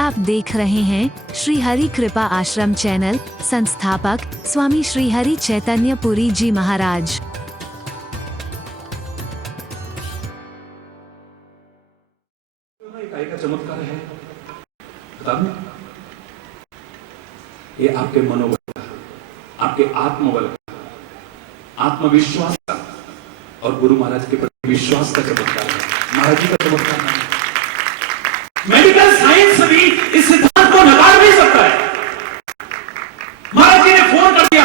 आप देख रहे हैं श्री हरि कृपा आश्रम चैनल। संस्थापक स्वामी श्री हरि चैतन्य पुरी जी महाराज। का चमत्कार है, बता दूं? ये आपके मनोबल का, आपके आत्मबल का, आत्मविश्वास का और गुरु महाराज के प्रति विश्वास का चमत्कार है। महाराज जी का चमत्कार है। मेडिकल साइंस भी इस सिद्धांत को नकार नहीं सकता है। महाराज जी ने फोन कर दिया,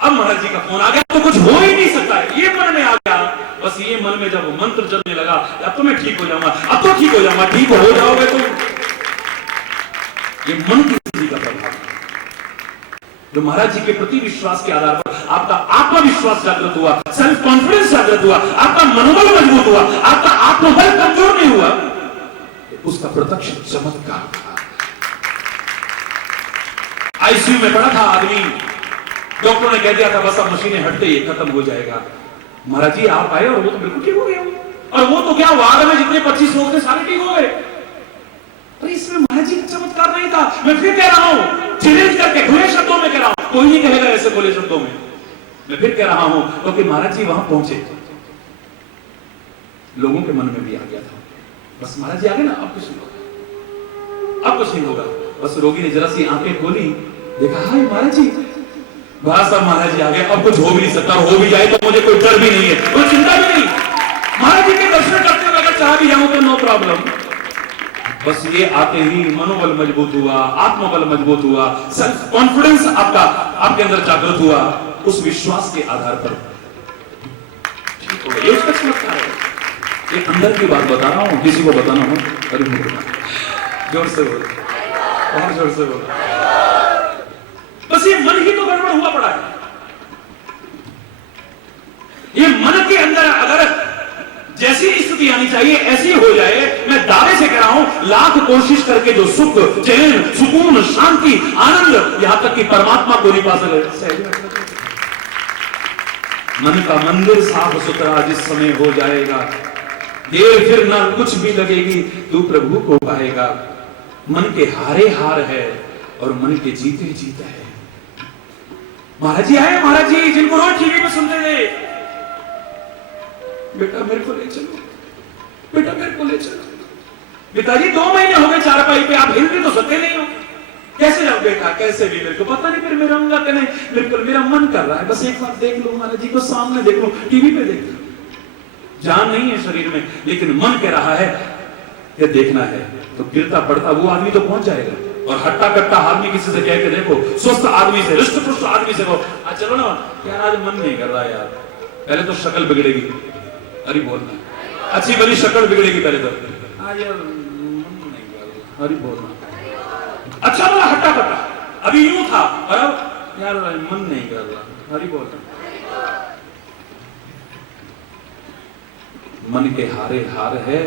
अब महाराज जी का फोन आ गया तो कुछ हो ही नहीं सकता है। ये मन में आ गया, बस ये मन में जब मंत्र चलने लगा, अब तो मैं ठीक हो जाऊंगा, अब तो ठीक हो जाऊंगा, ठीक हो जाओगे तो ये मन की स्थिति का प्रभाव जो महाराज जी के प्रति विश्वास के आधार पर आपका आत्मविश्वास जागृत हुआ, सेल्फ कॉन्फिडेंस जागृत हुआ, आपका मनोबल मजबूत हुआ, आपका आत्मबल कमजोर नहीं हुआ, उसका प्रत्यक्ष चमत्कार था। आईसीयू में पड़ा था आदमी, डॉक्टर ने कह दिया था बस अब मशीनें हटते ही खत्म हो जाएगा। महाराज जी आप आए और वो तो बिल्कुल ठीक हो गया, और वो तो क्या वार्ड में जितने 25 लोग थे सारे ठीक हो गए। पर इसमें महाराज जी का चमत्कार नहीं था। मैं फिर कह रहा हूं, चैलेंज करके खुले शब्दों में कह रहा हूं, कोई नहीं कहेगा ऐसे खुले शब्दों में। मैं फिर कह रहा हूं क्योंकि महाराज जी वहां पहुंचे, लोगों के मन में भी आ गया था, बस महाराज जी आ गए ना, अब कुछ नहीं होगा, अब कुछ नहीं होगा। बस रोगी ने जरा सी आंखें खोली, देखा हाय महाराज जी, बस अब महाराज जी आ गए, अब कुछ हो भी नहीं सकता, हो भी जाए तो मुझे कोई डर भी नहीं है, कोई चिंता भी नहीं। महाराज जी के दर्शन करते हुए अगर चाह भी जाऊं तो नो प्रॉब्लम। बस ये आते ही मनोबल मजबूत हुआ, आत्मबल मजबूत हुआ, सेल्फ कॉन्फिडेंस आपका आपके अंदर जागृत हुआ, उस विश्वास के आधार पर ठीक हो गया। ये उसका चमत्कार है। ये अंदर की बात बता रहा हूं, किसी को बताना हो अरे जोर से बोल, और जोर से बोल। बस ये मन ही तो गड़बड़ हुआ पड़ा है। ये मन के अंदर अगर जैसी स्थिति आनी चाहिए ऐसी हो जाए, मैं दावे से कह रहा हूं, लाख कोशिश करके जो सुख, चैन, सुकून, शांति, आनंद, यहां तक कि परमात्मा को नहीं पा सके। मन का मंदिर साफ सुथरा जिस समय हो जाएगा, देर फिर ना कुछ भी लगेगी, तू प्रभु को पाएगा। मन के हारे हार है और मन के जीते जीते है। महाराज जी आए, महाराज जी जिनको रोज टीवी में सुनते थे, बेटा मेरे को ले चलो, बेटा मेरे को ले चलो। पिताजी 2 महीने हो गए चारपाई पे, आप हिल भी तो सकते नहीं हो, कैसे जाओ बेटा, कैसे भी, मेरे को पता नहीं, फिर मैं रहूंगा कि नहीं, बिल्कुल मेरा मन कर रहा है, बस एक बार देख लो महाराज जी को, सामने देख लो, टीवी पे देख लो। जान नहीं है शरीर में, लेकिन मन कह रहा है ये देखना है, तो गिरता पड़ता वो आदमी तो पहुंच जाएगा। और हट्टा कट्टा आदमी किसी से कह के देखो, स्वस्थ आदमी से, हृष्ट पुष्ट आदमी से कहो आज चलो ना यार, आज मन नहीं कर रहा यार, पहले तो शक्ल बिगड़ेगी, अरे बोलना, अच्छी बनी शक्ल बिगड़ेगी पहले तो, आज यार मन नहीं कर रहा, अरे बोलना, अच्छा बोला हट्टा कट्टा, अभी यूं था और अब यार मन नहीं कर रहा, अरे बोलना। मन के हारे हार है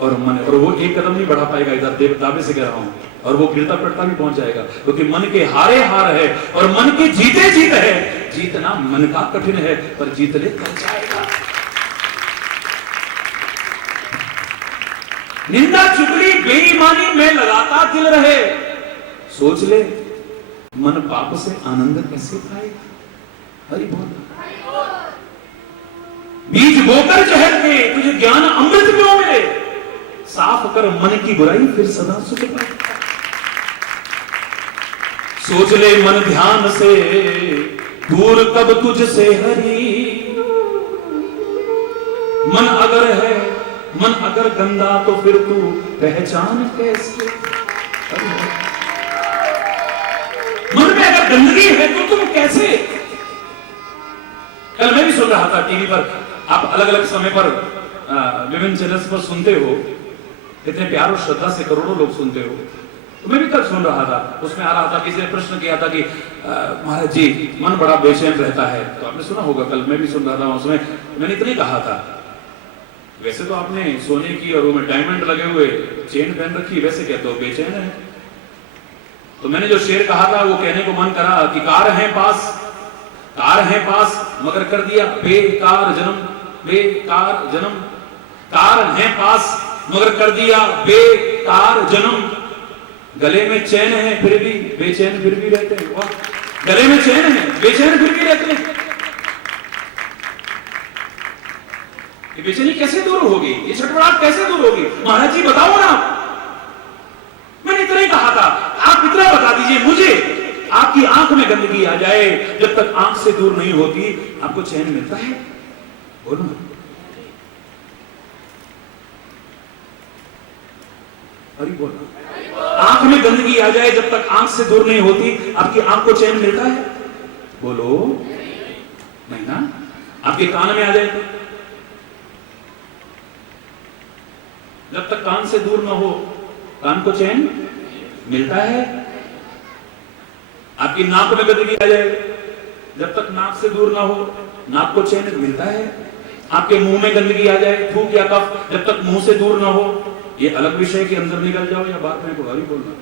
और मन, और वो एक कदम नहीं बढ़ा पाएगा, इधर दावे से कह रहा हूं, और वो गिरता पड़ता भी पहुंच जाएगा, क्योंकि मन के हारे हार है और मन के जीते जीत है। जीतना मन का कठिन है पर जीत ले कर जाएगा। निंदा चुगली बेईमानी में लगाता दिल रहे, सोच ले मन पाप से आनंद कैसे पाएगा। हरि बोल। बीज बोकर जहर के तुझे ज्ञान अमृत क्यों मिले, साफ कर मन की बुराई फिर सदा सुख पाए। सोच ले मन ध्यान से दूर कब तुझसे हरि, मन अगर है, मन अगर गंदा तो फिर तू पहचान कैसे। मन में अगर गंदगी है तो तुम कैसे। कल मैं भी सुन रहा था टीवी पर, आप अलग अलग समय पर विभिन्न चैनल्स पर सुनते हो, इतने प्यार और श्रद्धा से करोड़ों लोग सुनते हो, तो मैं भी कल सुन रहा था, उसमें आ रहा था, किसी ने प्रश्न किया था कि महाराज जी मन बड़ा बेचैन रहता है, तो आपने सुना होगा, कल मैं भी सुन रहा था, उसमें मैंने इतना ही कहा था, वैसे तो आपने सोने की और वो में डायमंड लगे हुए चेन पहन रखी, वैसे क्या तो बेचैन है। तो मैंने जो शेर कहा था वो कहने को मन करा कि कार है पास मगर कर दिया बेकार जन्म, बेकार जन्म, कार है पास मगर कर दिया बेकार जन्म। गले में चैन है फिर भी बेचैन फिर भी रहते हैं। वाह, गले में चैन है बेचैन फिर भी रहते हैं। ये बेचैनी कैसे दूर होगी, ये छटपटाहट कैसे दूर होगी? महाराज जी बताओ ना। मैंने इतना ही कहा था, आप इतना बता दीजिए मुझे, आपकी आंख में गंदगी आ जाए, जब तक आंख से दूर नहीं होती आपको चैन मिलता है? बोलो। अरे बोलो। आंख में गंदगी आ जाए जब तक आंख से दूर नहीं होती आपकी आंख को चैन मिलता है? बोलो। नहीं ना। आपके कान में आ जाए तो? जब तक कान से दूर ना हो कान को चैन मिलता है? आपकी नाक में गंदगी आ जाए, जब तक नाक से दूर ना हो नाक को चैन मिलता है? आपके मुंह में गंदगी आ जाए, थूक या कफ, जब तक मुंह से दूर ना हो, ये अलग विषय के अंदर निकल जाओ या बात में को बोलना,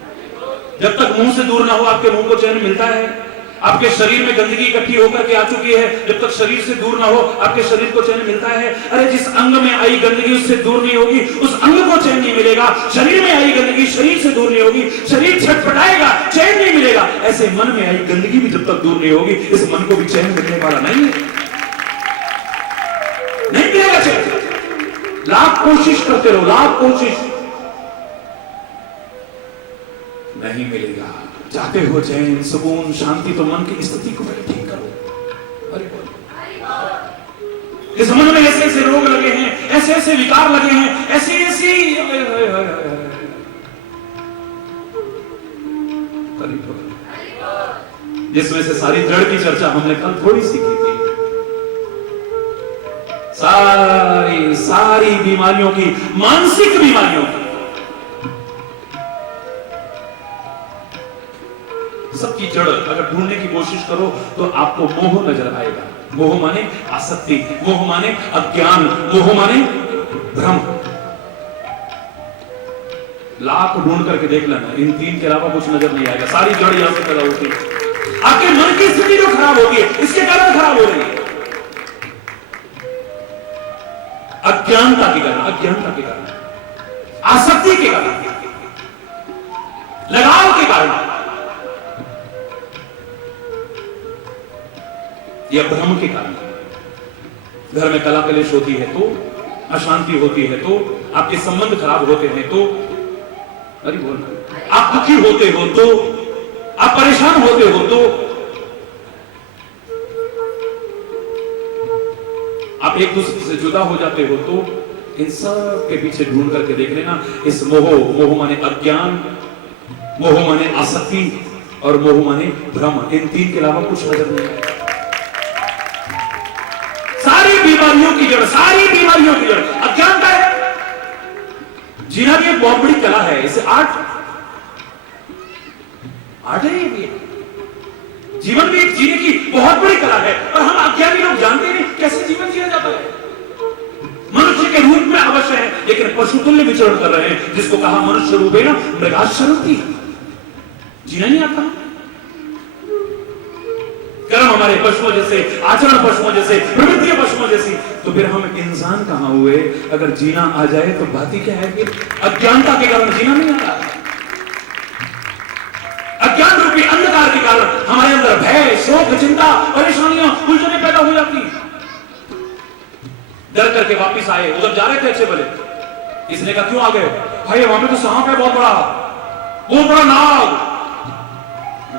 जब तक मुंह से दूर ना हो आपके मुंह को चैन मिलता है? आपके शरीर में गंदगी इकट्ठी होकर के आ चुकी है, जब तक शरीर से दूर ना हो आपके शरीर को चैन मिलता है? अरे जिस अंग में आई गंदगी उससे दूर नहीं होगी उस अंग को चैन नहीं मिलेगा। शरीर में आई गंदगी शरीर से दूर नहीं होगी, शरीर छटपटाएगा, चैन नहीं मिलेगा। ऐसे मन में आई गंदगी भी जब तक दूर नहीं होगी इस मन को भी चैन मिलने वाला नहीं है, नहीं मिलेगा चैन। लाख कोशिश करते रहो, लाख कोशिश, नहीं मिलेगा। चाहते हो चैन, सुकून, शांति, तो मन की स्थिति को पहले ठीक करो। अरे इस मन में ऐसे ऐसे रोग लगे हैं, ऐसे ऐसे विकार लगे हैं, ऐसी ऐसी जिसमें से सारी जड़ की चर्चा हमने कल थोड़ी सीखी थी। सारी सारी बीमारियों की, मानसिक बीमारियों की, सबकी जड़ अगर ढूंढने की कोशिश करो तो आपको मोह नजर आएगा। मोह माने आसक्ति, मोह माने अज्ञान, मोह माने भ्रम। लाख ढूंढ करके देख लेना, इन तीन के अलावा कुछ नजर नहीं आएगा। सारी जड़ यहां से पैदा होती है। आपके मन की स्थिति जो खराब होती है इसके कारण खराब हो रही है, अज्ञानता के कारण, अज्ञानता के कारण, आसक्ति के कारण, लगाव के कारण, या भ्रम के कारण। घर में कला कलेश होती है तो, अशांति होती है तो, आपके संबंध खराब होते हैं तो, अरे बोलना, आप दुखी होते हो तो, आप परेशान होते हो तो, आप एक दूसरे से जुदा हो जाते हो तो, इन सब के पीछे ढूंढ करके देख लेना। इस मोह, मोह माने अज्ञान, मोह माने आसक्ति और मोह माने भ्रम, इन तीन के अलावा कुछ नजर नहीं आएगा। सारी बीमारियों की जड़, सारी बीमारियों की जड़ अज्ञानता है। जीना भी एक बहुत बड़ी कला है, इसे आर्ट है। ये जीवन भी एक जीने की बहुत बड़ी कला है और हम अज्ञानी लोग जानते नहीं कैसे जीवन जिया जाता है। मनुष्य के रूप में अवश्य है लेकिन पशु तुल्य विचरण कर रहे हैं, जिसको कहा मनुष्य रूपे ना मृगाशरती, जीना नहीं आता। कर्म हमारे पशुओं जैसे, आचरण पशुओं जैसे, प्रवृत्तियां पशुओं जैसी, तो फिर हम इंसान कहां हुए? अगर जीना आ जाए तो बात ही क्या है? फिर अज्ञानता के कारण जीना नहीं आता। अज्ञान रूपी अंधकार के कारण हमारे अंदर भय, शोक, चिंता, परेशानियां, उलझने पैदा हो जाती। डर करके वापिस आए, उधर जा रहे थे अच्छे भले, इसने कहा क्यों आ गए? भाई वहां पे तो सांप है बहुत बड़ा नाग।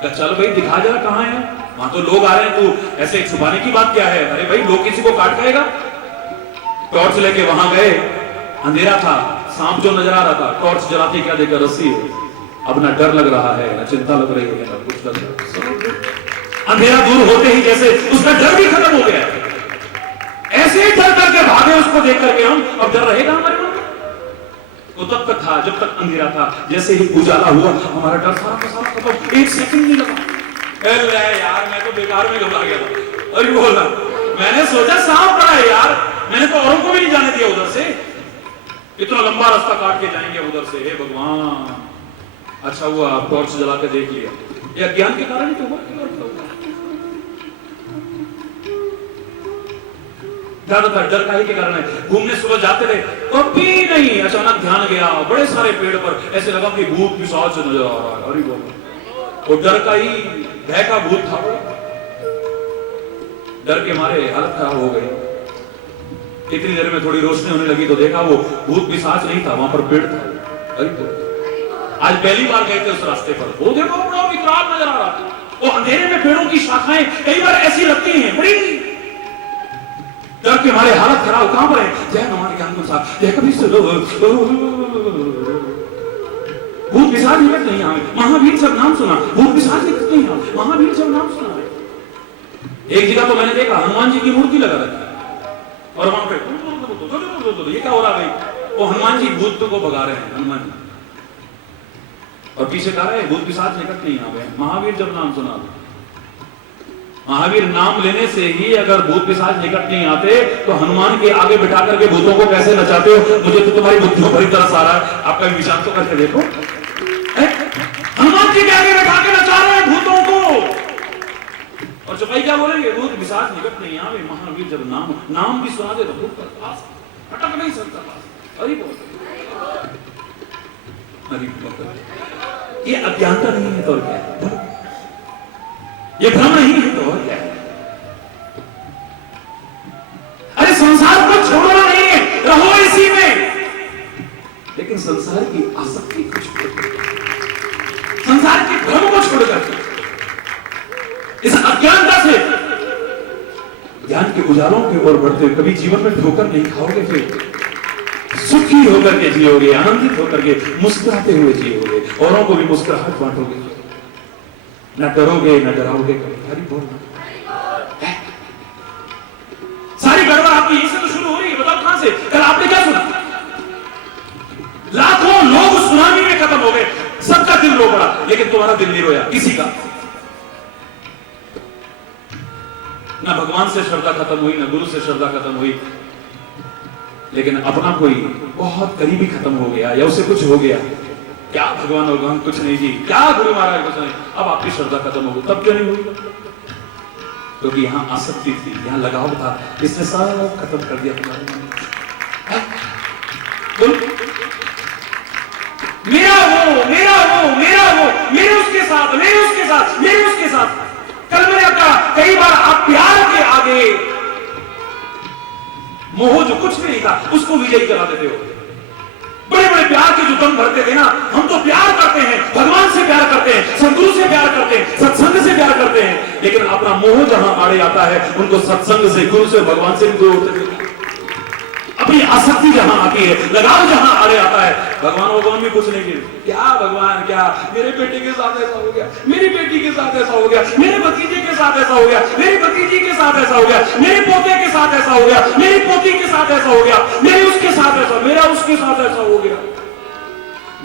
चल भाई दिखा जरा कहां है। वहां तो लोग आ रहे हैं, तू ऐसे छुपाने की बात क्या है? अरे भाई लोग किसी को काट खाएगा। टॉर्च लेके वहां गए, अंधेरा था, सांप जो नजर आ रहा था, टॉर्च जलाते क्या देखा? रस्सी। अब ना डर लग रहा है, ना चिंता लग रही है, ना कुछ लग रहा है। अंधेरा दूर होते ही जैसे उसका डर भी खत्म हो गया। ऐसे ही डर करके भागे उसको देख करके हम, अब डर रहेगा हमारे मन में? वो तब तक था जब तक अंधेरा था, जैसे ही उजाला हुआ हमारा डर सारा का सारा खत्म, एक सेकंड नहीं लगा। यार मैं तो बेकार में घबरा गया था। अरे बोला, मैंने सोचा सांप पड़ा है यार, मैंने तो औरों को भी नहीं जाने दिया उधर से, इतना लंबा रास्ता काट के जाएंगे उधर से। हे भगवान, अच्छा हुआ आप टॉर्च जला के देख लिया। ये अज्ञान के कारण ही तो हुआ। ज्यादातर डर का ही के कारण है। घूमने सुबह जाते थे तो भी नहीं, अचानक ध्यान गया बड़े सारे पेड़ पर, ऐसे लगा कि भूत पिशाच नजर आ रहा है। अरे वो डर का ही, भय का भूत था वो। डर के मारे हालत खराब हो गई। इतनी देर में थोड़ी रोशनी होने लगी तो देखा वो भूत पिशाच नहीं था, वहां पर पेड़ था। अरे आज पहली बार गए थे उस रास्ते पर, वो देखो बड़ा विकराल नजर आ रहा था। वो अंधेरे में पेड़ों की शाखाएं कई बार ऐसी लगती हैं, बड़ी डर के मारे हालत खराब। कहां पर है? जय हनुमान ज्ञान को साथ जय कभी सुनो भूत पिशाच निकट नहीं आवे, महावीर सब नाम सुना। भूत पिशाच निकट नहीं आवे, महावीर सब नाम सुना। एक जगह तो मैंने देखा हनुमान जी की मूर्ति लगा रखी और वहां पे ये क्या हो रहा है भाई? वो हनुमान जी भूत को भगा रहे हैं, हनुमान जी, और पीछे कह रहे हैं भूत पिशाच निकट नहीं आवे, महावीर जब नाम सुना। महावीर नाम लेने से ही अगर भूत पिशाच निकट नहीं आते तो हनुमान के आगे बिठा करके भूतों को कैसे नचाते हो? मुझे तो तुम्हारी बुद्धियों भरी तरस आ रहा है, आपका विचार तो करके देखो। हनुमान जी के आगे बिठा के नचा रहे हैं भूतों को, और चौपाई क्या बोलेंगे? भूत पिशाच निकट नहीं आवे, महावीर जब नाम भी सुना दे तो भूत पर पास अटक नहीं सकता पास। अरे बोल, ये अज्ञानता नहीं है तो और क्या है? ये भ्रम नहीं है तो और क्या है? अरे संसार को छोड़ना नहीं है, रहो इसी में, लेकिन संसार की आसक्ति को छोड़कर, संसार के भ्रम को छोड़कर, इस अज्ञानता से ज्ञान के उजालों की ओर बढ़ते हुए कभी जीवन में ठोकर नहीं खाओगे, फिर सुखी होकर के जियोगे, आनंदित होकर के मुस्कुराते हुए जियोगे, औरों को भी मुस्कुराहट बांटोगे, न डरोगे न डराओगे कभी। हरि बोल। सारी गड़बड़ आपकी यहीं से तो शुरू हो रही है। बताओ कहां से? कल आपने क्या सुना? लाखों लोग सुनामी में खत्म हो गए, सबका दिल रो पड़ा, लेकिन तुम्हारा दिल नहीं रोया किसी का। ना भगवान से श्रद्धा खत्म हुई, ना गुरु से श्रद्धा खत्म हुई, लेकिन अपना कोई बहुत करीबी खत्म हो गया या उसे कुछ हो गया। क्या भगवान कुछ नहीं जी, क्या गुरु महाराज कुछ नहीं, अब आपकी श्रद्धा खत्म हो गई। तब क्यों नहीं हुई? क्योंकि यहां आसक्ति थी, यहां लगाव था, इसने सब खत्म कर दिया तुम्हारे मन। मेरा वो, मेरा वो, मेरा वो, मेरे उसके साथ, मेरे उसके साथ, मेरे उसके साथ। कल मैंने कहा कई बार आप प्यार के आगे मोह जो कुछ भी नहीं था उसको विजयी करा देते हो। बड़े बड़े प्यार के जो दम भरते थे ना, हम तो प्यार करते हैं, भगवान से प्यार करते हैं, सदगुरु से प्यार करते हैं, सत्संग से प्यार करते हैं, लेकिन अपना मोह जहां आड़े आता है उनको सत्संग से, गुरु से, भगवान से भी दूर होते थे। अपनी आसक्ति जहां आती है, लगाव जहां आड़े आता है, भगवान भी कुछ नहीं गिर। क्या भगवान, क्या मेरे बेटे के साथ ऐसा हो गया, मेरी बेटी के साथ ऐसा हो गया, मेरे भतीजे के साथ ऐसा हो गया, मेरी भतीजी के साथ ऐसा हो गया, मेरे पोते के साथ ऐसा हो गया, मेरी पोती के साथ ऐसा हो गया, मेरे उसके साथ ऐसा, मेरा उसके साथ ऐसा हो गया।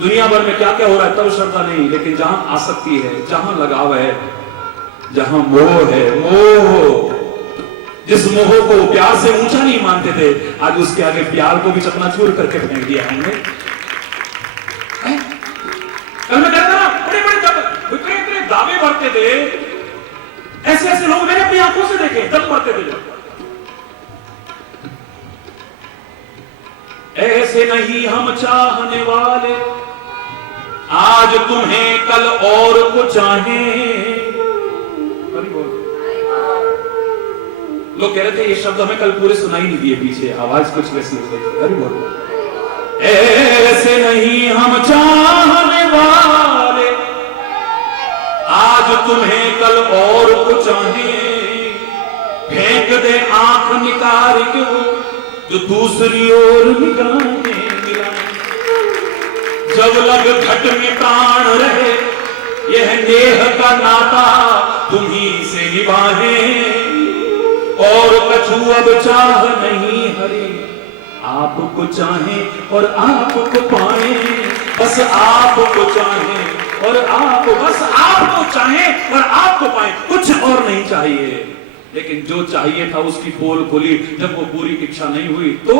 दुनिया भर में क्या क्या हो रहा है, तब श्रद्धा नहीं, लेकिन जहां आसक्ति है, जहां लगाव है, जहां मोह है, मोह, जिस मोह को प्यार से ऊंचा नहीं मानते थे, आज उसके आगे प्यार को भी चकनाचूर करके फेंक दिया हमने। कल मैं कहता ना, बड़े बड़े दावे भरते थे, ऐसे ऐसे लोग मैंने अपनी आंखों से देखे, दम भरते थे। ऐसे नहीं हम चाहने वाले, आज तुम्हें कल और को चाहें। लोग कह रहे थे ये शब्द हमें कल पूरे सुनाई नहीं दिए, पीछे आवाज कुछ वैसी हो गई। अरे बोलो, ऐसे नहीं हम चाहने वाले, आज तुम्हें कल और को चाहें। फेंक दे आंख निकाल के वो जो दूसरी ओर निगाहें मिलाए। जब लग घट में प्राण रहे, यह नेह का नाता तुम्ही से निभाएं। और कछु अब चाह नहीं हरे, आपको चाहें और आपको पाएं। बस आपको चाहें और आप, बस आपको चाहें और आपको पाएं, कुछ और नहीं चाहिए। लेकिन जो चाहिए था उसकी पोल खुली, जब वो पूरी इच्छा नहीं हुई तो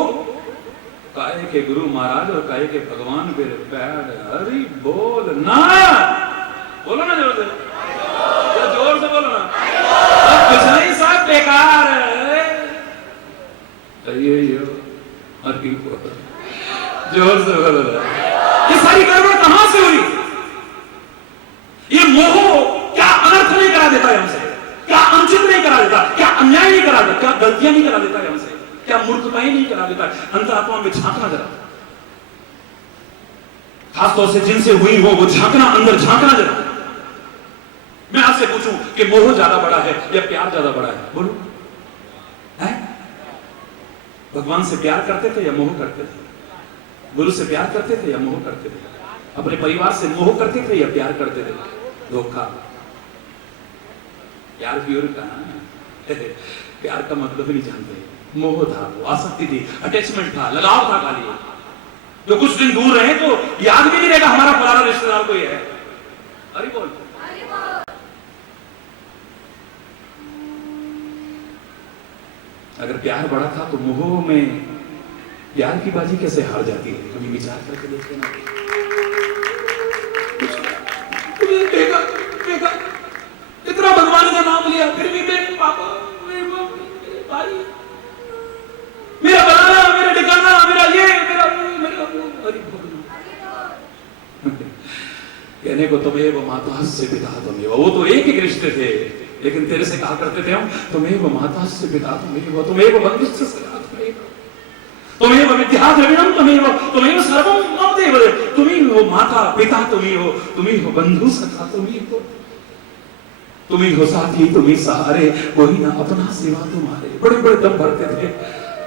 काहे के गुरु महाराज और काहे के भगवान मेरे पैर। अरे बोल ना, बोलो ना जोर से, जोर से बोलो ना। अब कुछ नहीं, सब बेकार है। हरी बोल, जोर से बोलो। ये सारी गड़बड़ कहां से हुई? ये मोह क्या अनर्थ नहीं करा देता है हमसे, क्या अनुचित नहीं करा देता, क्या अन्याय नहीं करा देता, क्या गलतियां नहीं करा देता है हमसे, क्या मूर्खताएं नहीं करा देता है। अंतरात्मा में झांकना जरा, खासतौर से जिनसे हुई हो वो झांकना, अंदर झांकना जरा। मैं आपसे पूछूं कि मोह ज्यादा बड़ा है या प्यार ज्यादा बड़ा है? बोलो, है? भगवान से प्यार करते थे या मोह करते थे? गुरु से प्यार करते थे या मोह करते थे? अपने परिवार से मोह करते थे या प्यार करते थे? धोखा। प्यार प्योर कहां? प्यार का मतलब नहीं जानते। मोह था, वो आसक्ति थी, अटैचमेंट था, लगाव था खाली। जो कुछ दिन दूर रहे तो याद भी नहीं रहेगा हमारा फलाना रिश्तेदार कोई है। अरे बोल, अगर प्यार बड़ा था तो मोह में प्यार की बाजी कैसे हार जाती है? कभी विचार करके देखते ना। देखा देखा इतना भगवान का नाम लिया, फिर भी मेरे पापा, मेरे भाई, मेरा बनाना, मेरा ठिकाना, मेरा ये, मेरा वो, अरे कहने को तुम्हें वो माता से पिता तुम्हें, वो तो एक ही रिश्ते थे, लेकिन तेरे से कहा करते थे हम तुम्हें वो माता से पिता तुम्हें वो बंधु से तुम्हें वो विद्या द्रविणम तुम्हें वो सर्वम मम देव, तुम्ही हो माता पिता, तुम्ही हो बंधु सखा, तुम्ही हो साथी, तुम्ही सहारे, कोई ना अपना सिवा तुम्हारे। बड़े बड़े दम भरते थे,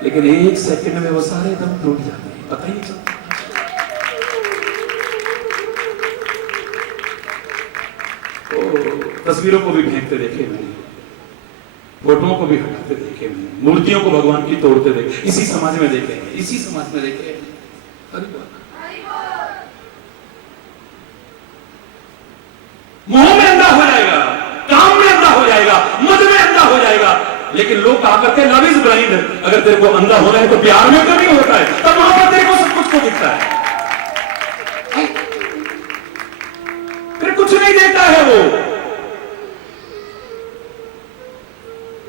लेकिन एक सेकंड में वो सारे दम टूट जाते हैं, पता ही नहीं चलता। तस्वीरों को भी फेंकते देखे मैंने, फोटोओं को भी हटाते देखे मैंने, मूर्तियों को भगवान की तोड़ते देखे, इसी समाज में देखे, इसी समाज में देखे। मोह में अंधा हो जाएगा, काम में अंधा हो जाएगा, मद में अंधा हो जाएगा। लेकिन लोग कहा करते हैं लव इज ब्लाइंड, अगर तेरे को अंधा होना है तो प्यार में तो नहीं होता है, तब वहां पर तेरे को सब कुछ को दिखता है, फिर कुछ नहीं देखता है वो।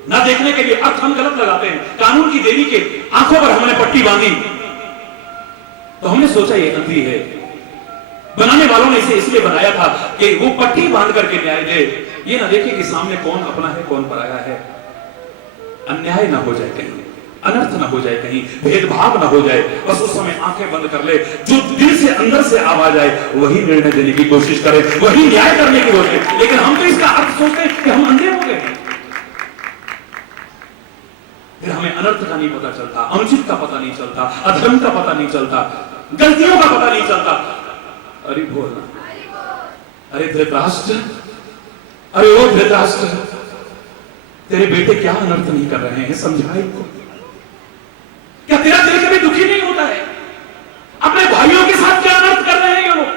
ना देखने के लिए अर्थ हम गलत लगाते हैं। कानून की देवी के आंखों पर हमने पट्टी बांधी तो हमने सोचा ये अंधी है। बनाने वालों ने इसे इसलिए बनाया था कि वो पट्टी बांध करके न्याय दे, ये ना देखे कि सामने कौन अपना है कौन पराया है, अन्याय ना हो जाए कहीं, अनर्थ ना हो जाए कहीं, भेदभाव ना हो जाए। बस उस समय आंखें बंद कर ले, जो दिल से अंदर से आवाज आए वही निर्णय देने की कोशिश करे, वही न्याय करने की कोशिश। लेकिन हम तो इसका अर्थ सोचते हैं कि हम अंधे हो गए, फिर हमें अनर्थ का नहीं पता चलता, अनुचित का पता नहीं चलता, अधर्म का पता नहीं चलता, गलतियों का पता नहीं चलता। अरे बोलना, अरे धृतराष्ट्र, अरे ओ धृतराष्ट्र, तेरे बेटे क्या अनर्थ नहीं कर रहे हैं, समझाए इनको। क्या तेरा दिल कभी दुखी नहीं होता है? अपने भाइयों के साथ क्या अनर्थ कर रहे हैं ये लोग?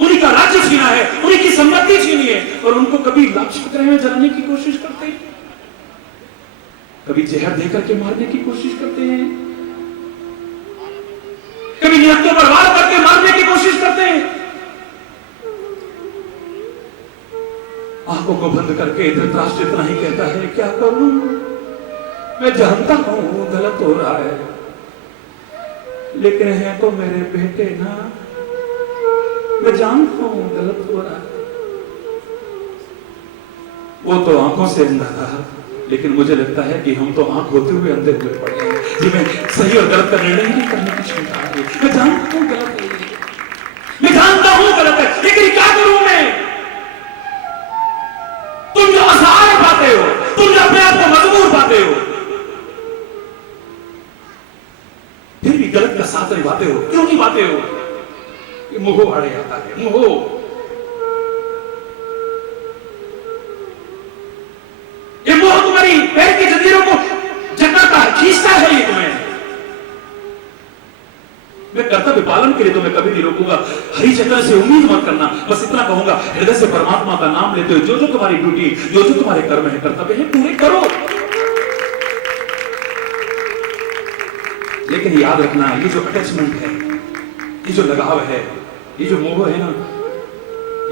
उन्हीं का राज्य छीना है, उन्हीं की संपत्ति छीनी है, और उनको कभी लाक्षित में जलाने की कोशिश करते हैं, कभी जहर देकर के मारने की कोशिश करते हैं, कभी नियतों पर वार करके मारने की कोशिश करते हैं। आंखों को बंद करके धृतराष्ट्र इतना ही कहता है, क्या करूं, मैं जानता हूं गलत हो रहा है, लेकिन है तो मेरे बेटे ना, मैं जानता हूं गलत हो रहा है। वो तो आंखों से अंधा था, लेकिन मुझे लगता है कि हम तो आंख होते हुए अंधे हुए पड़े हैं, जिन्हें सही और गलत का निर्णय नहीं करने की क्षमता है। मैं जानता हूं गलत है, मैं जानता हूं गलत है, लेकिन क्या करूं मैं? तुम जो असहाय पाते हो, तुम जो अपने आप को मजबूर पाते हो, फिर भी गलत का साथ निभाते हो, क्यों नहीं पाते हो? ये मोह आड़े आता है, मोह। ये मोह तुम्हारी पैर की जंजीरों को जकड़ता है, खींचता है ये तुम्हें। मैं कर्तव्य पालन के लिए तुम्हें कभी नहीं रोकूंगा, हरी चक्र से उम्मीद मत करना। बस इतना कहूंगा, हृदय से परमात्मा का नाम लेते हो, जो जो तुम्हारी ड्यूटी, जो जो तुम्हारे कर्म है, कर्तव्य है, पूरे करो। लेकिन याद रखना, ये जो अटैचमेंट है, ये जो लगाव है, ये जो मोह है ना,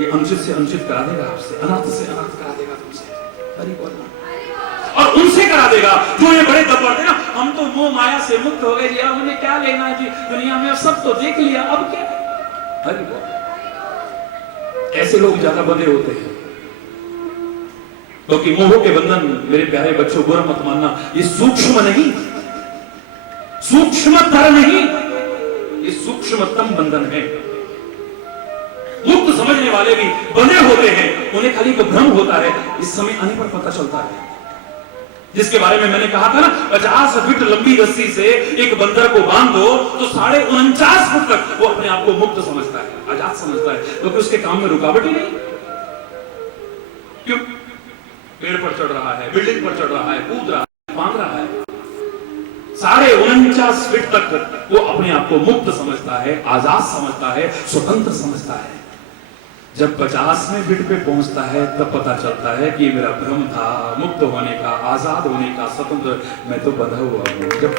ये अनुचित से अनुचित करा देगा आपसे, अनर्थ से अनर्थ करा देगा तुमसे। हरि बोलना। और उनसे करा देगा जो ये बड़े दब थे ना, हम तो मोह माया से मुक्त हो गए जी, हमने क्या लेना है जी दुनिया में, सब तो देख लिया, अब क्या। हरि बोल। ऐसे लोग ज्यादा बंधे होते हैं, क्योंकि मोह के बंधन मेरे प्यारे बच्चों बुरा मत मानना, ये सूक्ष्म नहीं, सूक्ष्मतर नहीं, ये सूक्ष्मतम बंधन है। मुक्त समझने वाले भी बंधे होते हैं, उन्हें खाली एक भ्रम होता है, इस समय आने पर पता चलता है। जिसके बारे में मैंने कहा था ना, 50 फीट लंबी रस्सी से एक बंदर को बांध दो तो 49.5 फुट तक वो अपने आप को मुक्त समझता है, आजाद समझता है, क्योंकि उसके काम में रुकावट ही नहीं। क्यों? पेड़ पर चढ़ रहा है, बिल्डिंग पर चढ़ रहा है, कूद रहा है, फांद रहा है, 49.5 फीट तक वो अपने आप को मुक्त समझता है, आजाद समझता है, स्वतंत्र समझता है। जब 50वें फीट पे पहुंचता है तब पता चलता है कि मेरा भ्रम था, मुक्त होने का, आजाद होने का, स्वतंत्र, मैं तो बंधा हुआ हूं। जब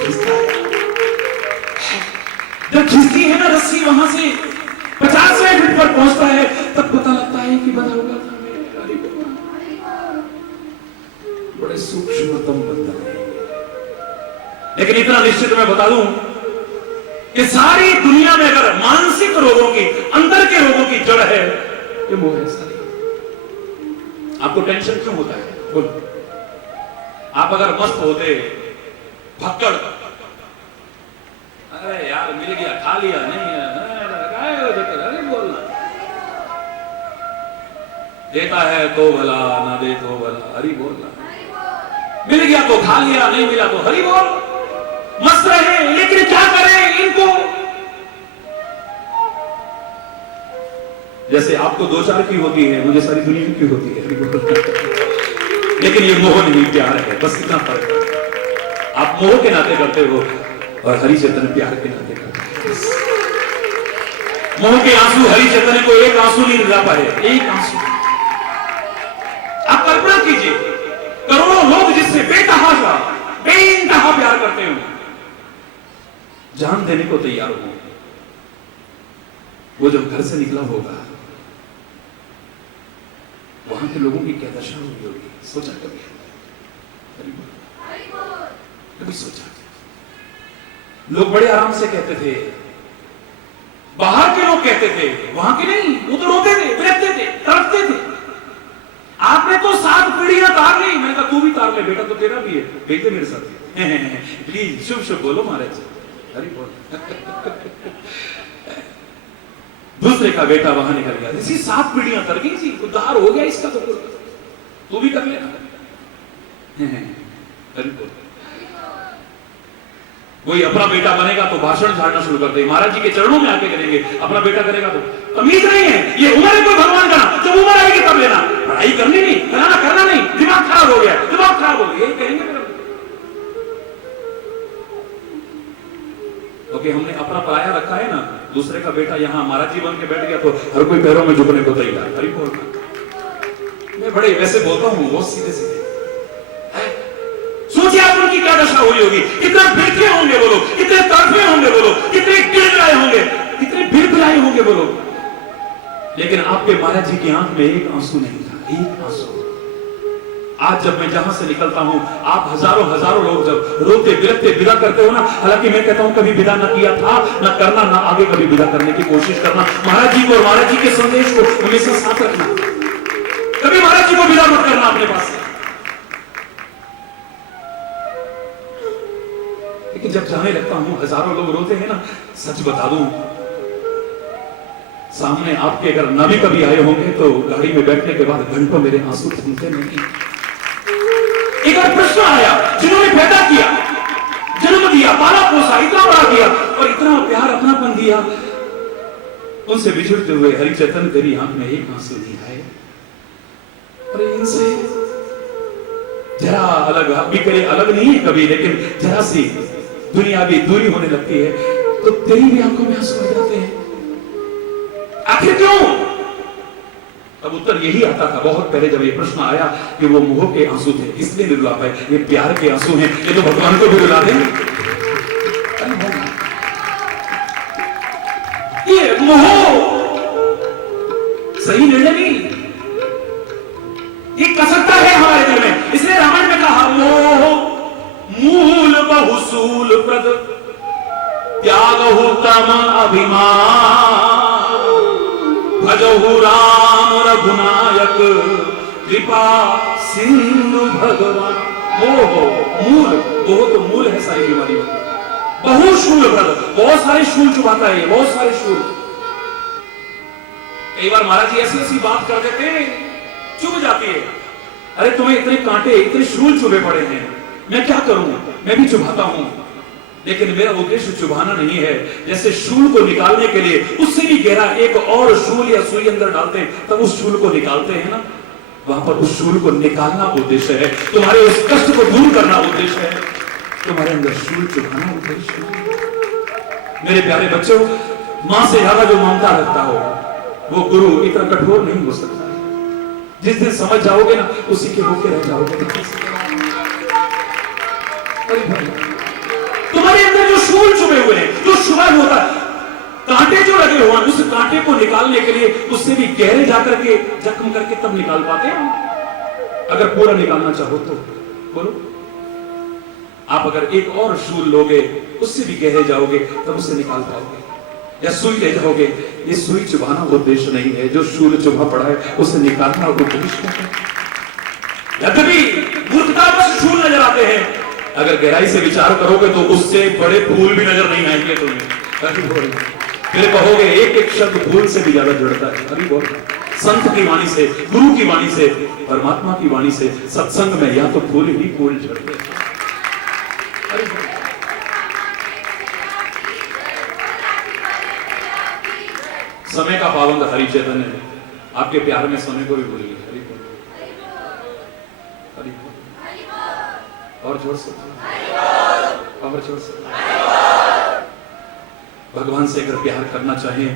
खींचती है ना रस्सी, वहां से 50वें फीट पर पहुंचता है तब पता लगता है कि बंधा हुआ था मैं। बड़े सूक्ष्मतम बंधन है। लेकिन इतना निश्चित मैं बता दूं कि सारी दुनिया में अगर मानसिक रोगों की, अंदर के रोगों की जड़ है, ये मोह है सारी। आपको टेंशन क्यों होता है? बोलो। आप अगर मस्त होते, भक्कड़, अरे यार मिल गया, खा लिया, नहीं अरे बोलना, देता है तो भला, ना दे तो भला, हरि बोलना, मिल गया तो खा लिया, नहीं मिला तो हरि बोल, मस्त रहे। लेकिन क्या करें इनको? जैसे आपको 2-4 की होती है, मुझे सारी दुनिया की होती है। लेकिन ये मोह नहीं, प्यार है, बस इतना फर्क है। आप मोह के नाते करते हो और हरि चैतन्य प्यार के नाते करते हो। मोह के आंसू हरि चैतन्य को एक आंसू नहीं रुला पाए, एक आंसू। आप कल्पना कीजिए, करोड़ों लोग जिससे बेतहाशा, बेइंतहा प्यार करते हो, जान देने को तैयार हो, वो जब घर से निकला होगा वहां के लोगों की क्या दशा हुई होगी? सोचा कभी? कभी सोचा? लोग बड़े आराम से कहते थे, बाहर के लोग कहते थे, वहां के नहीं, वो तो रोते थे, बिलखते थे, तड़पते थे। आपने तो 7 पीढ़ियां तार ली। मैंने कहा तू भी तार ले बेटा, तो तेरा भी है, भेज दे मेरे साथ। प्लीज शुभ शुभ बोलो महाराज, हरि बोल। दूसरे का बेटा वहां निकल गया, इसी 7 पीढ़ियां तर गई जी, उद्धार हो गया इसका, तो तू भी कर लेना। कोई अपना बेटा बनेगा तो भाषण झाड़ना शुरू कर दे, महाराज जी के चरणों में आके करेंगे, अपना बेटा करेगा तो तमीज नहीं है। ये उम्र है कोई भगवान का, जब उम्र आएगी तब लेना, पढ़ाई करनी नहीं, कराना करना नहीं, दिमाग खराब हो गया, दिमाग खराब हो गया, यही कहेंगे मेरा। क्योंकि हमने अपना पराया रखा है ना, दूसरे का बेटा यहाँ महाराज जी बन के बैठ गया तो हर कोई पैरों में झुकने को तैयार। हरि बोल। मैं बड़े वैसे बोलता हूँ, बहुत सीधे सीधे। सोचिए आप उनकी क्या दशा हुई होगी, कितने बिरखे होंगे वो लोग, कितने तड़पे होंगे वो लोग, कितने गिड़गिड़ाए होंगे, कितने बिरबिराए होंगे वो लोग। लेकिन आपके महाराज जी की आंख में एक आंसू नहीं था, एक आंसू। आज जब मैं जहां से निकलता हूं, आप हजारों हजारों लोग जब रोते बिलखते विदा करते हो ना, हालांकि मैं कहता हूं कभी विदा ना किया था, ना करना, ना आगे कभी विदा करने की कोशिश करना। महाराज जी को और महाराज जी के संदेश को हमेशा साथ रखना, कभी महाराज जी को विदा मत करना अपने पास से। लेकिन जब जाने लगता हूं, हजारों लोग रोते हैं ना, सच बता दूं, सामने आपके अगर ना भी कभी आए होंगे तो गाड़ी में बैठने के बाद घंटों मेरे आंसू थमते नहीं। एक बार प्रश्न आया, जिन्होंने पैदा किया, जन्म दिया, पाला पोसा, इतना बड़ा किया और इतना प्यार अपनापन दिया, उनसे बिछड़ते हुए हरि चैतन्य तेरी आंख में एक आंसू नहीं आए। अरे इनसे जरा अलग, अभी करे अलग नहीं है कभी, लेकिन जरा सी दुनियावी दूरी होने लगती है तो तेरी भी आंखों में आंसू आ जाते हैं। आखिर क्यों? तब उत्तर यही आता था बहुत पहले जब ये प्रश्न आया कि वो मोह के आंसू थे, इसलिए नहीं रुला पाए, ये प्यार के आंसू हैं, ये तो भगवान को भी रुला देंगे। ये मोह सही निर्णय नहीं, ये कसकता है हमारे दिल में। इसलिए रामायण में कहा मोह शूल प्रद त्यागहु तम अभिमान भजहु राम रघुनायक कृपा सिंधु भगवान। मोह मूल, मोह तो मूल है सारी बीमारियों का। बहुत शूल प्रद, बहुत सारे शूल चुभाता है, बहुत सारे शूल। कई बार महाराज जी ऐसी ऐसी बात कर देते हैं, चुभ जाती है। अरे तुम्हें इतने कांटे, इतने शूल चुभे पड़े हैं, मैं क्या करूं? मैं भी चुभाता हूं, लेकिन मेरा उद्देश्य चुभाना नहीं है। जैसे शूल को निकालने के लिए उससे भी गहरा एक और शूल या सुई अंदर डालते हैं, तब उस शूल को निकालते हैं ना, वहां पर उस शूल को निकालना उद्देश्य है। तुम्हारे उस कष्ट को दूर करना उद्देश्य है, तुम्हारे अंदर शूल चुभाना उद्देश्य है। मेरे प्यारे बच्चों, मां से ज्यादा जो ममता रखता हो वो गुरु इतना कठोर नहीं हो सकता। जिस दिन समझ जाओगे ना, उसी के होके रह जाओगे। तुम्हारे अंदर जो शूल चुभे हुए हैं, जो शुभ होता है, कांटे जो लगे हुए हैं, उस कांटे को निकालने के लिए उससे भी गहरे जाकर के जख्म करके तब निकाल पाते हैं। अगर पूरा निकालना चाहो तो बोलो। आप अगर एक और शूल लोगे, उससे भी गहरे जाओगे, तब उससे निकाल पाओगे। या सुई ले जाओगे, ये सुई चुभाना उद्देश्य नहीं है, जो शूल चुभा पड़ा है उसे निकालना उद्देश्य है। यद्यपि मूर्खतावश शूल नजर आते हैं, अगर गहराई से विचार करोगे तो उससे बड़े फूल भी नजर नहीं आएंगे तुम्हें। फिर कहोगे एक एक शब्द फूल से भी ज्यादा जुड़ता है। अभी बोल, संत की वाणी से, गुरु की वाणी से, परमात्मा की वाणी से, सत्संग में या तो फूल ही फूल झड़ते हैं। समय का पाबंद हरि चैतन्य ने आपके प्यार में समय को भी भूल गया। हरि बोल, हरि बोल, और जोर से, और जोर से। भगवान से अगर प्यार करना चाहें,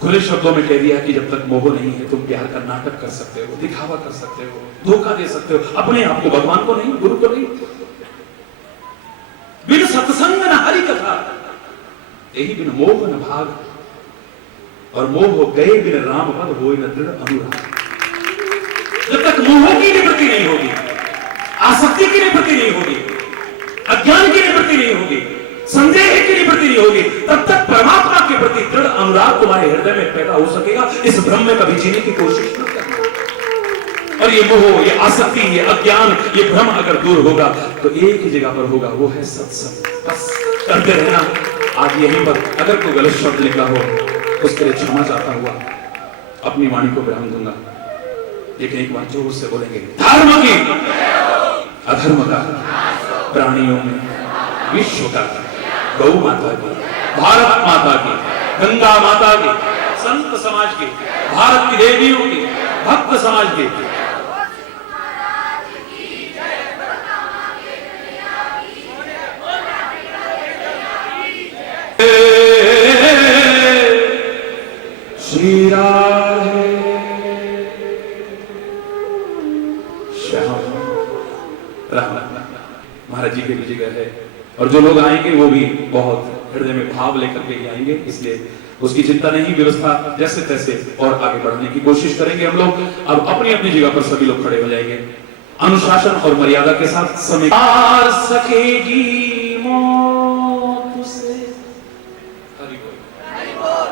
खुले शब्दों में कह दिया कि जब तक मोह नहीं है तुम प्यार का नाटक कर सकते हो, दिखावा कर सकते हो, धोखा दे सकते हो अपने आप को, भगवान को नहीं, गुरु को नहीं। बिन सत्संग न हरि कथा, यही बिन मोह न भाग, और मोह गए बिन राम पद होय न दृढ़ अनुराग। जब तक मोह की निवृत्ति नहीं होगी, आसक्ति की निवृत्ति नहीं होगी, अज्ञान की निवृत्ति नहीं होगी, संदेह की निवृत्ति नहीं होगी, तब तक परमात्मा के प्रति दृढ़ अनुराग तुम्हारे हृदय में पैदा हो सकेगा। इस भ्रम में कभी जीने की कोशिश न करना। और ये मोह, ये आसक्ति, ये अज्ञान, ये भ्रम अगर दूर होगा तो एक ही जगह पर होगा, वो है सत्संग। बस करते रहना। आज यहीं पर अगर कोई गलत शब्द निकला हो, उसके लिए क्षमा चाहता हुआ अपनी वाणी को विराम दूंगा। लेकिन एक बार जोर से बोलेंगे, धर्म की अधर्म का, प्राणियों में विश्व का, गौ माता की, भारत माता की, गंगा माता की, संत समाज की, भारत की देवियों की, भक्त समाज की। श्री राधे श्याम। महाराज जी के भी जगह है, और जो लोग आएंगे वो भी बहुत हृदय में भाव लेकर के ही आएंगे, इसलिए उसकी चिंता नहीं। व्यवस्था जैसे तैसे और आगे बढ़ाने की कोशिश करेंगे हम लोग। अब अपनी अपनी जगह पर सभी लोग खड़े हो जाएंगे, अनुशासन और मर्यादा के साथ। समय पार सकेगी मौत से। हरि बोल, हरि बोल।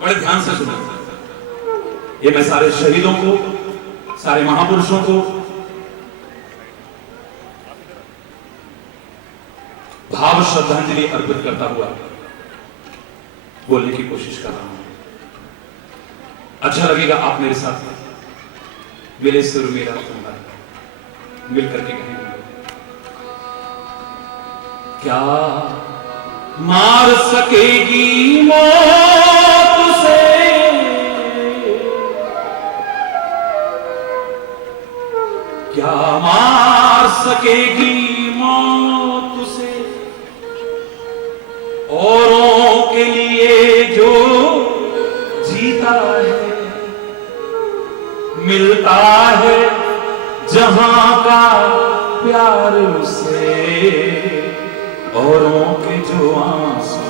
बड़े ध्यान से सुना। ये मैं सारे शहीदों को, सारे महापुरुषों को भाव श्रद्धांजलि अर्पित करता हुआ बोलने की कोशिश कर रहा हूं। अच्छा लगेगा आप मेरे साथ मेरे सुर मेरा तुम्हारा मिल करके कहेंगे, क्या मार सकेगी मौत से, क्या मार सकेगी मौत से, औरों के लिए जो जीता है, मिलता है जहां का प्यार उसे, औरों के जो आंसू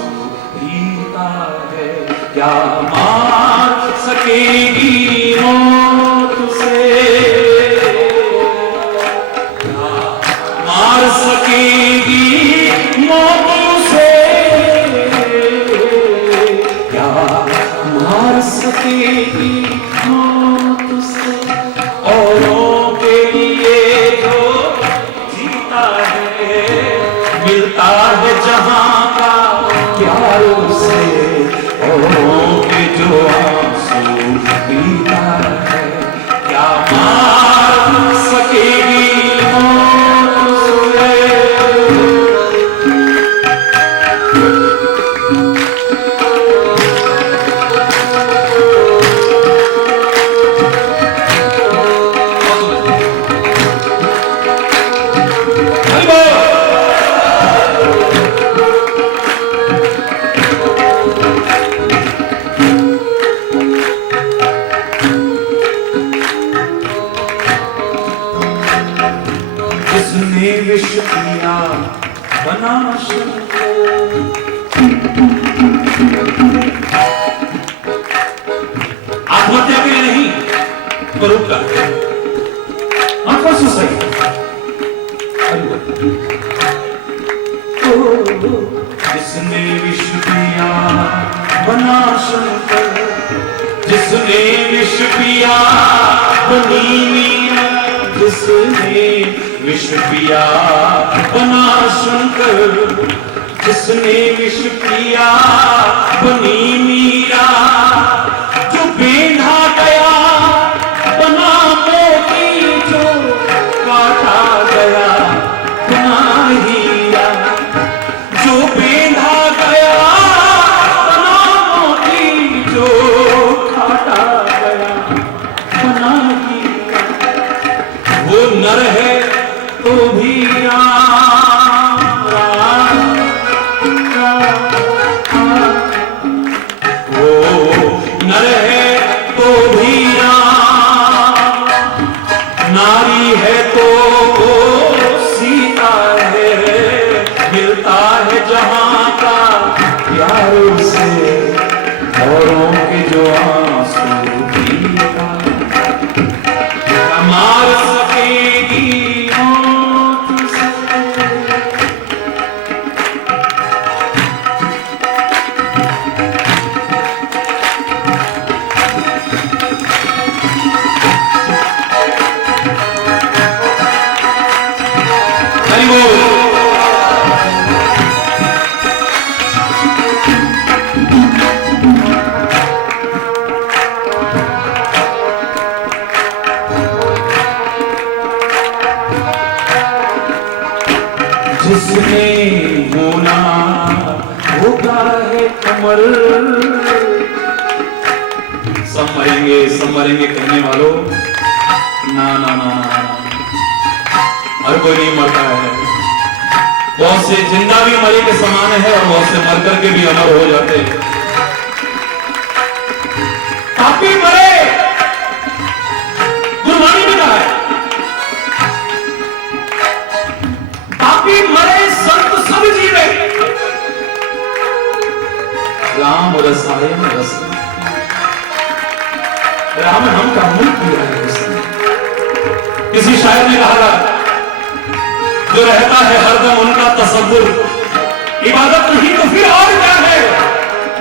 भीगता है, क्या मार सकेगी मौत से, स्वरूप का आंखों से सही जिसने विश्व पिया बना शंकर, जिसने विश्व पिया बनी मीरा, जिसने विश्व पिया बना शंकर, जिसने विश्व पिया बनी मीरा, जो बेंधा गया बना मोती, जो काटा गया बना हीरा, जो बेंधा गया बना मोती, जो काटा गया बना हीरा, वो नर है तो भी राम राम राम, वो नर है तो भी राम, नारी है तो वो सीता है, मिलता है जहां का प्यार से, औरों के जो आंसू पीता मार सकेगी मौत से। हरि बोल। जिसने होना होता है कमल, सब मरेंगे कहने वालों, ना ना ना ना, हर कोई नहीं मरता है। बहुत से जिंदा भी मरे के समान है और बहुत से मर करके भी अमर हो जाते हैं। पापी मरे, गुरबानी में कहा है, पापी मरे संत सब जीवे, राम रसायन रस, राम हम का मुल्क दिया है उसने। किसी शायर ने कहा था, जो रहता है हरदम उनका तसव्वुर, इबादत नहीं तो फिर और क्या है,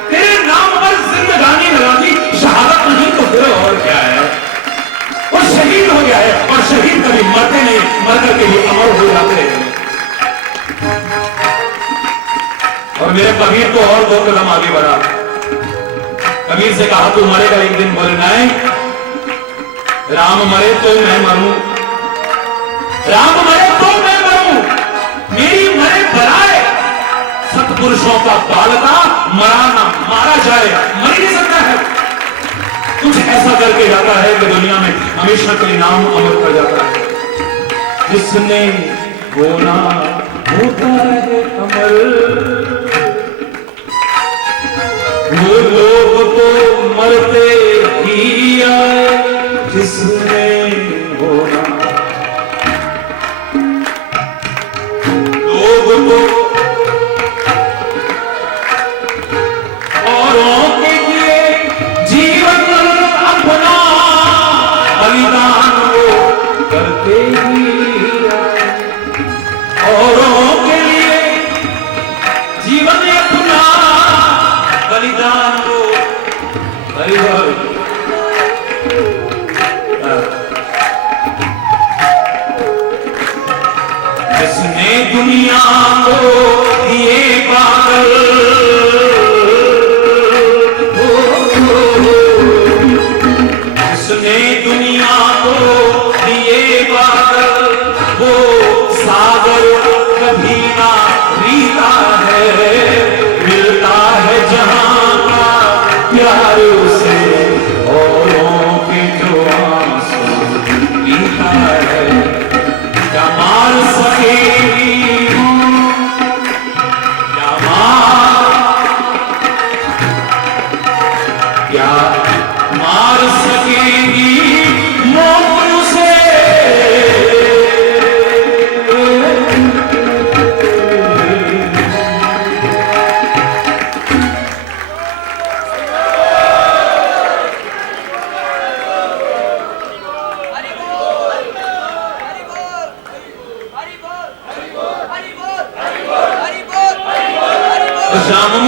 तेरे नाम पर जिंदगानी लगा दी, शहादत नहीं तो फिर और क्या है। वो शहीद हो गया है और शहीद कभी मरते नहीं, मर करके भी अमर हो जाते हैं। और मेरे कबीर तो और 2 कदम आगे बढ़ा, कबीर से कहा तू मरेगा एक दिन, बोले नहीं, राम मरे तो मैं मरूं, राम मरे तो मैं मरूं, मेरी मरे बनाए, सत्पुरुषों का बालका मराना मारा जाए, मर नहीं सकता है। कुछ ऐसा करके जाता है कि दुनिया में हमेशा के लिए नाम अमर कर जाता है। जिसने होना होता है अमर, वो लोग तो मरते ही आए, जिसने होना लोग तो औरों के लिए जीवन अपना बलिदान वो करते ही आए, औरों के लिए जीवन अपना बलिदान वो बलिदान। जिसने दुनिया को दिए पागल, जिसने दुनिया को दिए पागल, वो सागर कभी ना रीता है, मिलता है जहां का प्यार से, औरों के जो आंसू पीता है, क्या मार सकेगी क्या मार सकेगी मौत उसे,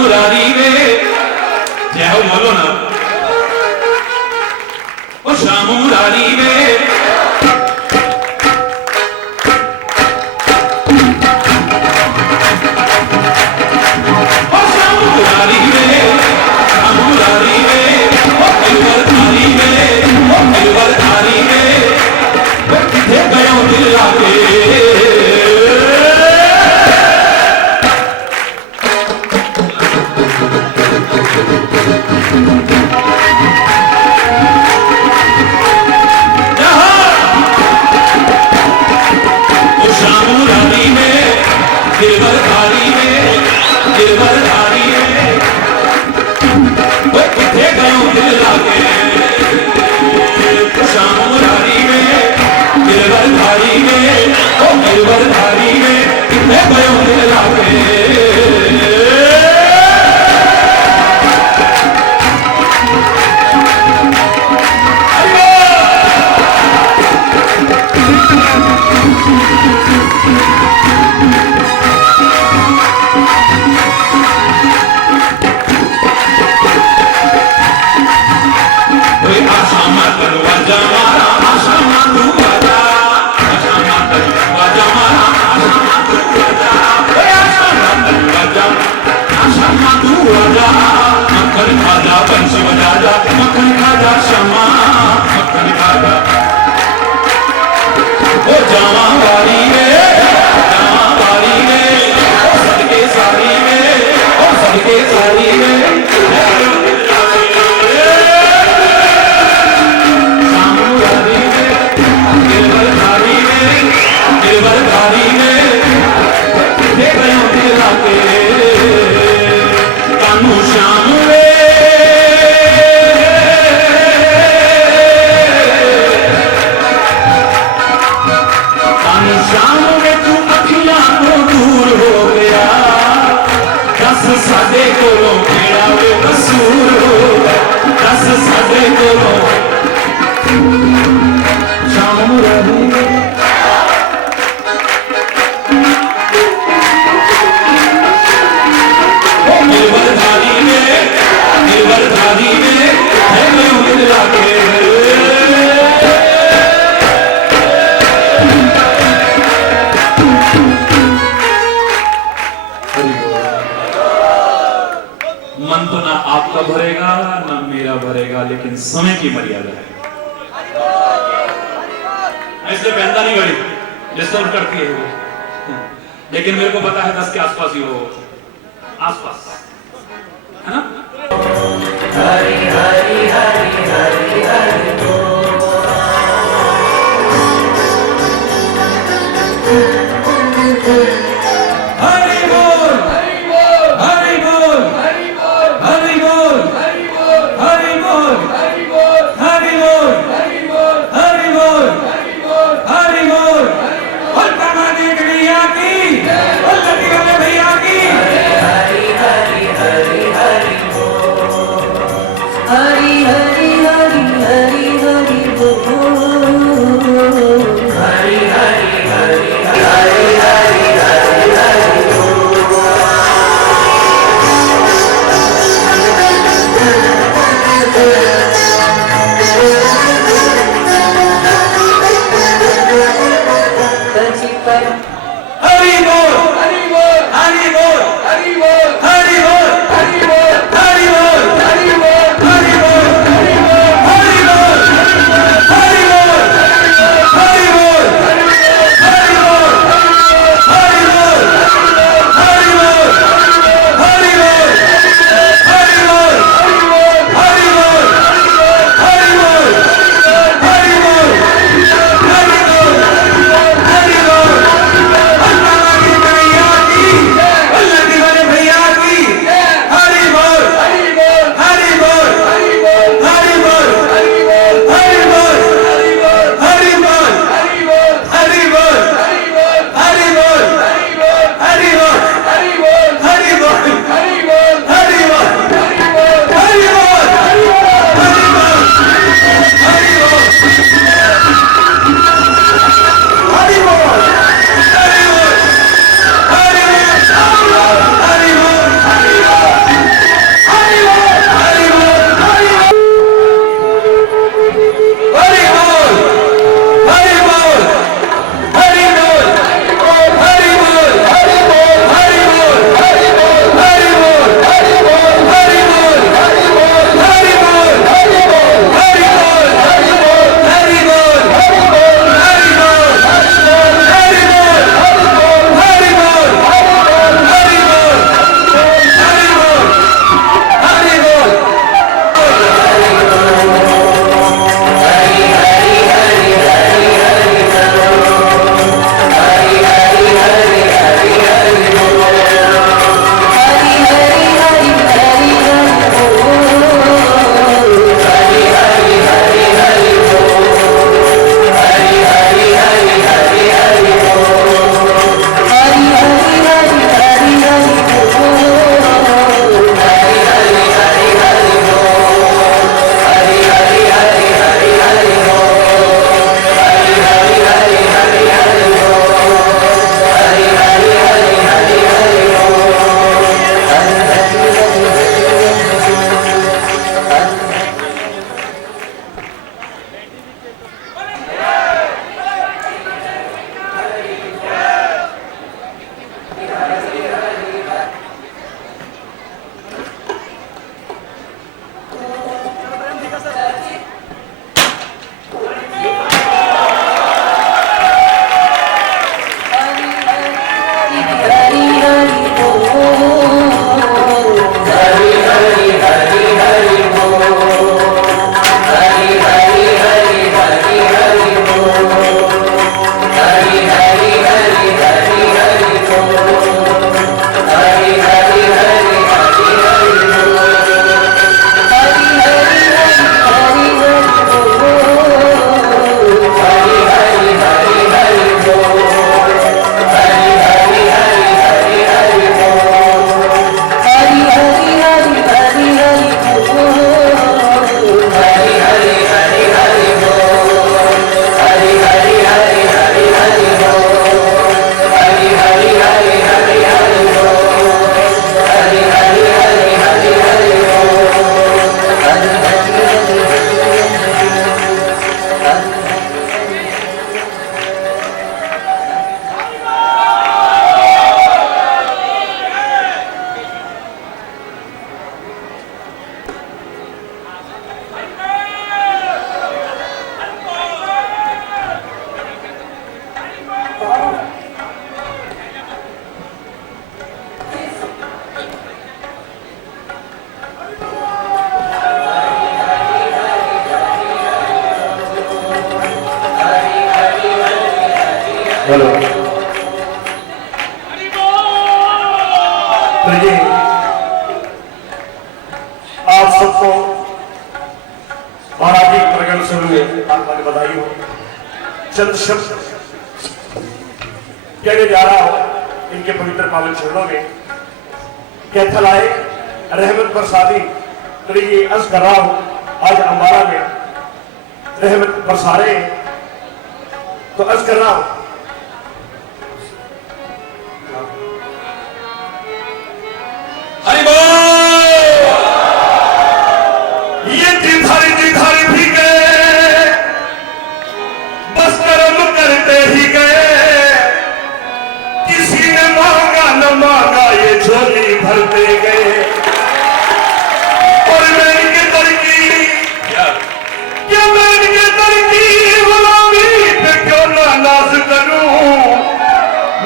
मुरारी वे जय हो बोलो ना ओ श्याम मुरारी वे ओ श्याम मुरारी वे श्याम मुरारी वे ओ दिलवर धारी वे ओ दिलवर धारी वे वो किथे गयो दिल लागे मक्खन खाजा बंसी बजा मक्खन खाजा शमा मक्खन खाजा ओ जामा वारी में ओ सदके सारी में ओ सदके सारी में सामुरारी में दिलवर धारी में दिलवर धारी में किथे गयो दिल लागे कानू श्याम वे कानू श्याम वे तू अखियां तो दूर हो गया दस साडे कोलों केड़ा वे कसूर हो गया दस साडे कोलों श्याम रही मन तो ना आपका भरेगा ना मेरा भरेगा, लेकिन समय की मर्यादा है। ऐसे पहनता नहीं घड़ी डिस्टर्ब करती है वो, लेकिन मेरे को पता है 10 के आसपास ही हो, आसपास है ना। हरि हरि हरि हरि हरि हरि हेलो। तो ये आप सबको महाराज जी प्रकरण से हुए आत्मा की बधाई हो। चंद शब्द कहने जा रहा हूं इनके पवित्र पावन चरणों में। कैथल आए रहमत बरसादी, तो ये अर्ज कर रहा हूं आज अम्बारा में रहमत बरसा रहे हैं, तो अर्ज कर रहा हूं हरि बोल। ये जिधर भी गए बस कर्म करते ही गए, किसी ने मांगा न मांगा ये झोली भरते गए। और मैं इनके दर की क्या मैं इनके दर की गुलामी पे क्यों ना नाज करूं,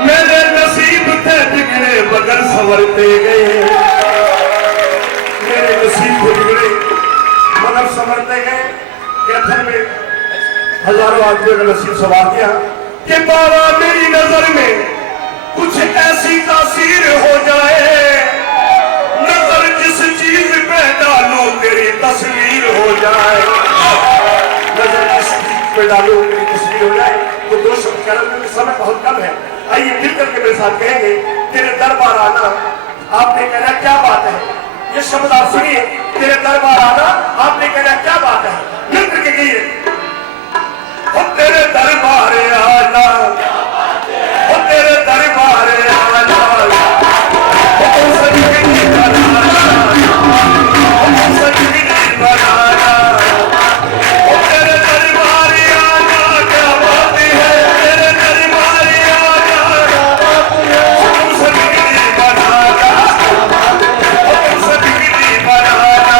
मेरे नसीब थे बिगड़े बगैर संवरते गए। मेरे नसीब थे बिगड़े मगर संवरते गए। कैथल में हजारों आदमियों का नसीब संवार दिया कि बाबा मेरी नजर में कुछ ऐसी तासीर हो जाए, नजर जिस चीज पे डालो तेरी तस्वीर हो जाए। नजर जिस चीज पे डालो तेरी तस्वीर हो जाए। तो दो शब्द करने में समय बहुत कम है, आइए मिल करके मेरे साथ कहेंगे तेरे दरबार आना आपने कहना क्या बात है। ये शब्द आप सुनिए, तेरे दरबार आना आपने कहना क्या बात है। मिल करके कहिए तेरे दरबार आना, तेरे दरबार आना, सभी बनाना, सभी बनाना, तेरे दरबार आना क्या बात है। तेरे दरबार आना सभी बनाना, सभी बनाना।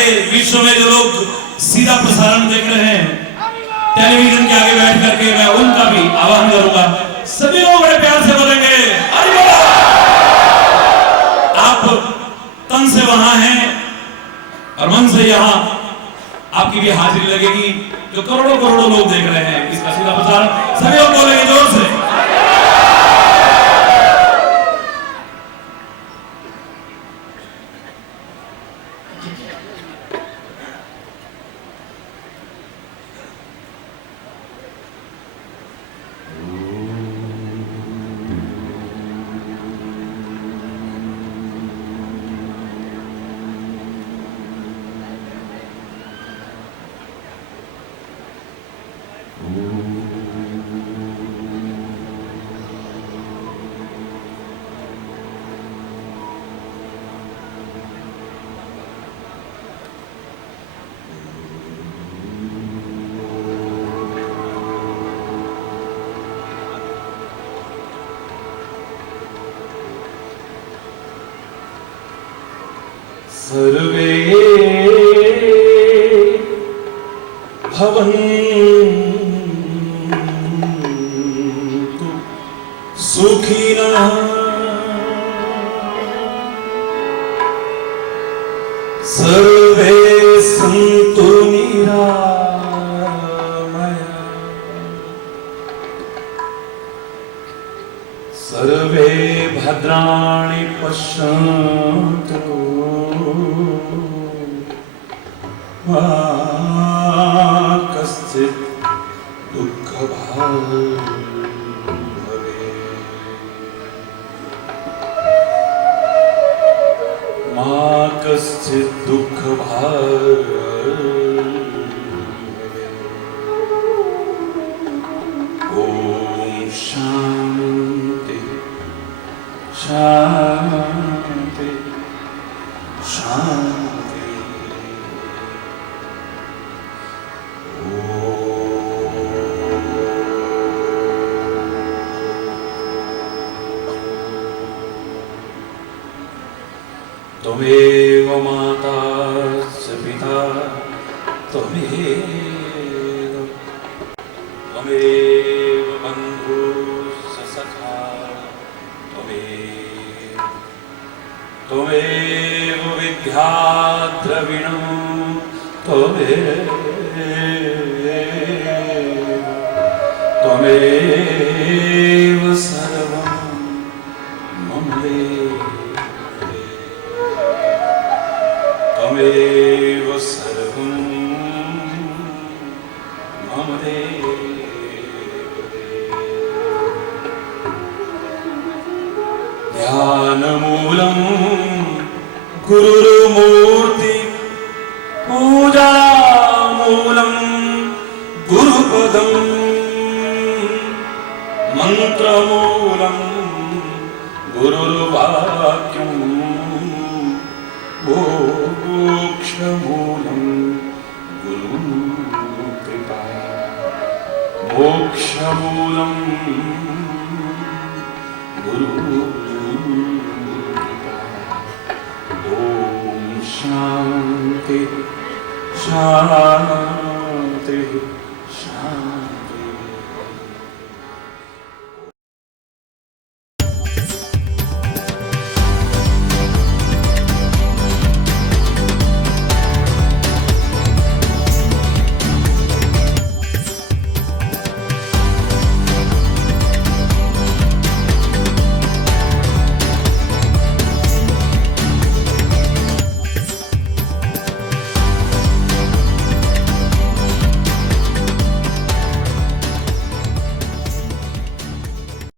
सारे विश्व में जो लोग सीधा प्रसारण देख रहे हैं टेलीविजन के आगे बैठ करके, मैं उनका भी आह्वान करूंगा, सभी लोग बड़े प्यार से बोलेंगे अरे बोला। आप तन से वहां हैं और मन से यहां, आपकी भी हाजिरी लगेगी। जो करोड़ों करोड़ों लोग देख रहे हैं इसका सीधा प्रसारण, सभी लोग बोलेंगे जोर से। सर्वे भवन्तु सुखिनः सर्वे सन्तु निरामया सर्वे भद्राणि पश्यन्तु मा कश्चित् दुःखभाग् भवेत् मा कश्चित् दुःखभाग् भवेत्। ॐ शान्ति शान्ति शान्ति। त्वमेव माता च पिता त्वमेव बन्धुश्च सखा त्वमेव विद्याद्रविणो त्वमेव सर्वं मम देव त्वमेव सर्वं मम देव। ध्यानमूलं गुरुर्मूर्ति पूजामूलं गुरुपदं मन्त्रमूलं गुरुर्वाक्यं मोक्षमूलं गुरुकृपा मोक्षमूलं गुरुकृपा। ॐ शान्ति शान्ति